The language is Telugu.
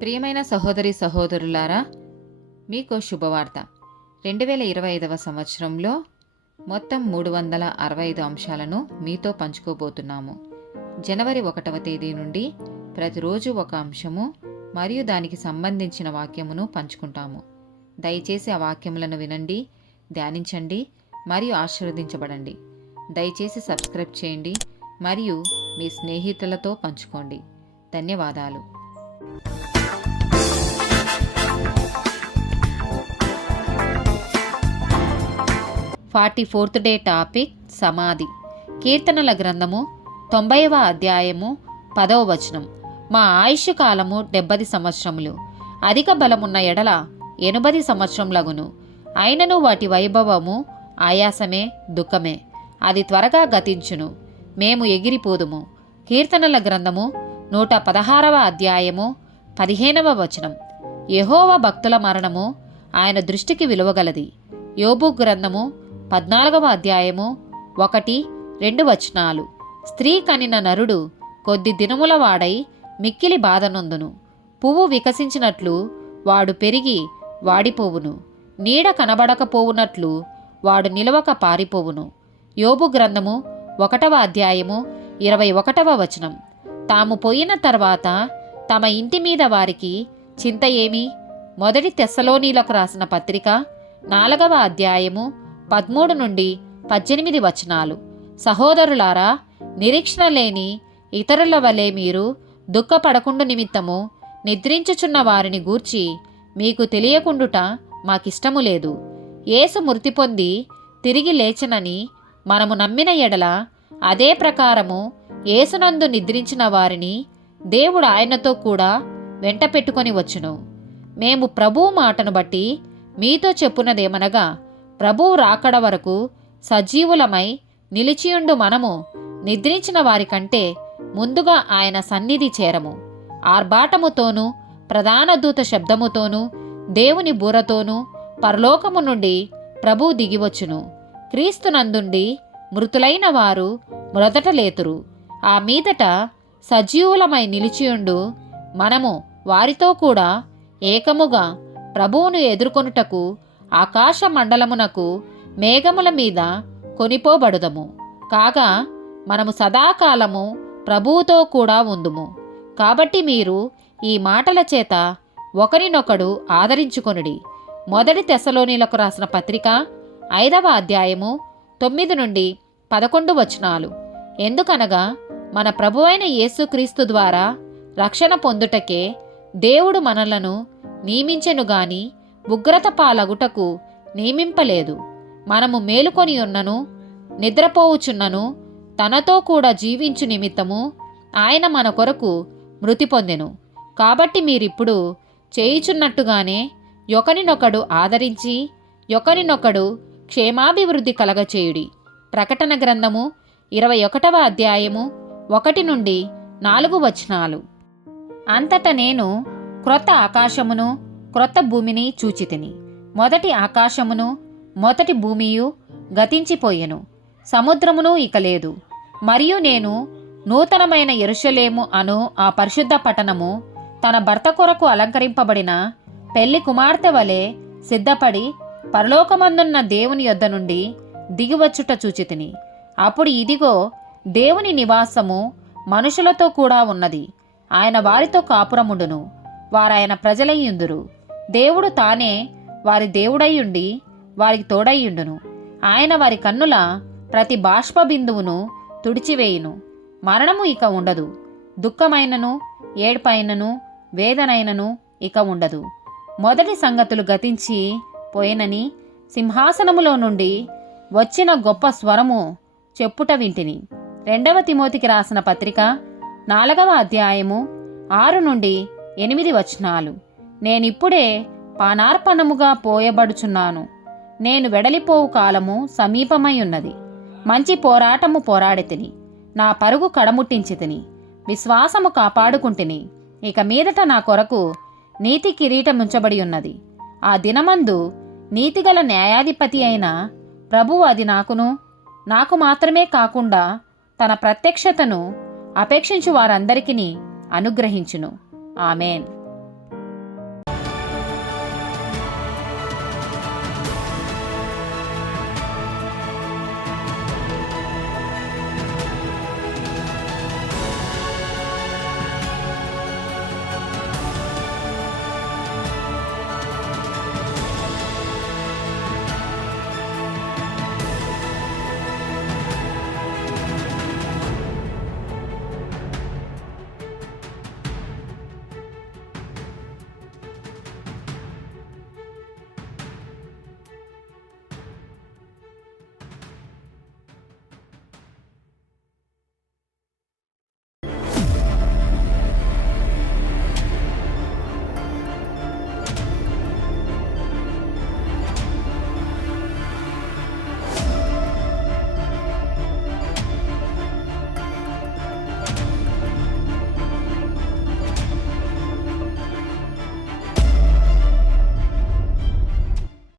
ప్రియమైన సహోదరి సహోదరులారా, మీకు శుభవార్త. 2025 సంవత్సరంలో మొత్తం 365 అంశాలను మీతో పంచుకోబోతున్నాము. జనవరి 1వ తేదీ నుండి ప్రతిరోజు ఒక అంశము మరియు దానికి సంబంధించిన వాక్యమును పంచుకుంటాము. దయచేసి ఆ వాక్యములను వినండి, ధ్యానించండి మరియు ఆశీర్వదించబడండి. దయచేసి సబ్స్క్రైబ్ చేయండి మరియు మీ స్నేహితులతో పంచుకోండి. ధన్యవాదాలు. 44th డే టాపిక్ సమాధి. కీర్తనల గ్రంథము 90వ అధ్యాయము 10వ వచనం. మా ఆయుష్ కాలము 70 సంవత్సరములు, అధిక బలమున్న ఎడల 80 సంవత్సరములగును. అయినను వాటి వైభవము ఆయాసమే, దుఃఖమే. అది త్వరగా గతించును, మేము ఎగిరిపోదుము. కీర్తనల గ్రంథము 116వ అధ్యాయము 15వ వచనం. యెహోవా భక్తుల మరణము ఆయన దృష్టికి విలువగలది. యోబు గ్రంథము 14వ అధ్యాయము 1-2 వచనాలు. స్త్రీ కనిన నరుడు కొద్ది దినముల వాడై మిక్కిలి బాధనొందును. పువ్వు వికసించినట్లు వాడు పెరిగి వాడిపోవును. నీడ కనబడకపోవునట్లు వాడు నిలవక పారిపోవును. యోబు గ్రంథము 1వ అధ్యాయము 21వ వచనం. తాము పోయిన తర్వాత తమ ఇంటి మీద వారికి చింత ఏమి? మొదటి తెస్సలోనీలకు రాసిన పత్రిక 4వ అధ్యాయము 13-18 వచనాలు. సహోదరులారా, నిరీక్షణ లేని ఇతరుల వలె మీరు దుఃఖపడకుండు నిమిత్తము నిద్రించుచున్న వారిని గూర్చి మీకు తెలియకుండుట మాకిష్టము లేదు. యేసు మృతి పొంది తిరిగి లేచనని మనము నమ్మిన ఎడల అదే ప్రకారము యేసునందు నిద్రించిన వారిని దేవుడు ఆయనతో కూడా వెంట పెట్టుకొని వచ్చును. మేము ప్రభువు మాటను బట్టి మీతో చెప్పున్నదేమనగా, ప్రభువు రాకడ వరకు సజీవులమై నిలిచియుండు మనము నిద్రించిన వారి కంటే ముందుగా ఆయన సన్నిధి చేరము. ఆర్భాటముతోనూ ప్రధాన దూత శబ్దముతోనూ దేవుని బూరతోనూ పరలోకము నుండి ప్రభువు దిగివచ్చును. క్రీస్తునందుండి మృతులైన వారు మొదట లేతురు. ఆ మీదట సజీవులమై నిలిచియుండు మనము వారితో కూడా ఏకముగా ప్రభువును ఎదుర్కొనుటకు ఆకాశ మండలమునకు మేఘముల మీద కొనిపోబడుదము. కాగా మనము సదాకాలము ప్రభువుతో కూడా ఉందుము. కాబట్టి మీరు ఈ మాటల చేత ఒకరినొకడు ఆదరించుకొనుడి. మొదటి తెస్సలోనీలకు రాసిన పత్రిక 5వ అధ్యాయము 9-11 వచనాలు. ఎందుకనగా మన ప్రభువైన యేసుక్రీస్తు ద్వారా రక్షణ పొందుటకే దేవుడు మనలను నియమించెను గాని ఉగ్రత పాలగుటకు నియమింపలేదు. మనము మేలుకొని ఉన్నను నిద్రపోవుచున్నను తనతో కూడా జీవించు నిమిత్తము ఆయన మన కొరకు మృతి పొందెను. కాబట్టి మీరిప్పుడు చేయుచున్నట్టుగానే ఒకరినొకడు ఆదరించి ఒకరినొకడు క్షేమాభివృద్ధి కలగచేయుడి. ప్రకటన గ్రంథము 21వ అధ్యాయము 1-4 వచనాలు. అంతట నేను క్రొత్త ఆకాశమును క్రొత్త భూమిని చూచితిని. మొదటి ఆకాశమును మొదటి భూమియు గతించిపోయెను, సముద్రమును ఇక లేదు. మరియు నేను నూతనమైన యెరూషలేము అను ఆ పరిశుద్ధ పట్టణము తన భర్త కొరకు అలంకరింపబడిన పెళ్లి కుమార్తె వలె సిద్ధపడి పరలోకమందున్న దేవుని యొద్ద నుండి దిగివచ్చుట చూచితిని. అప్పుడు ఇదిగో, దేవుని నివాసము మనుషులతో కూడా ఉన్నది. ఆయన వారితో కాపురముండును, వారాయన ప్రజలయ్యుందురు. దేవుడు తానే వారి దేవుడయ్యుండి వారికి తోడయ్యుండును. ఆయన వారి కన్నుల ప్రతి బాష్ప బిందువును తుడిచివేయును. మరణము ఇక ఉండదు, దుఃఖమైనను ఏడ్పైనను వేదనైనను ఇక ఉండదు. మొదటి సంగతులు గతించి పోయినని సింహాసనములో నుండి వచ్చిన గొప్ప స్వరము చెప్పుట వింటిని. 2వ తిమోతికి రాసిన పత్రిక 4వ అధ్యాయము 6-8 వచనాలు. నేనిప్పుడే పానార్పణముగా పోయబడుచున్నాను. నేను వెడలిపోవు కాలము సమీపమై ఉన్నది. మంచి పోరాటము పోరాడితిని, నా పరుగు కడముట్టించితిని, విశ్వాసము కాపాడుకుంటుని. ఇక మీదట నా కొరకు నీతి కిరీటముంచబడి ఉన్నది. ఆ దినమందు నీతిగల న్యాయాధిపతి అయిన ప్రభువు అది నాకు మాత్రమే కాకుండా తన ప్రత్యక్షతను అపేక్షించు వారందరికీ అనుగ్రహించును. ఆమేన్.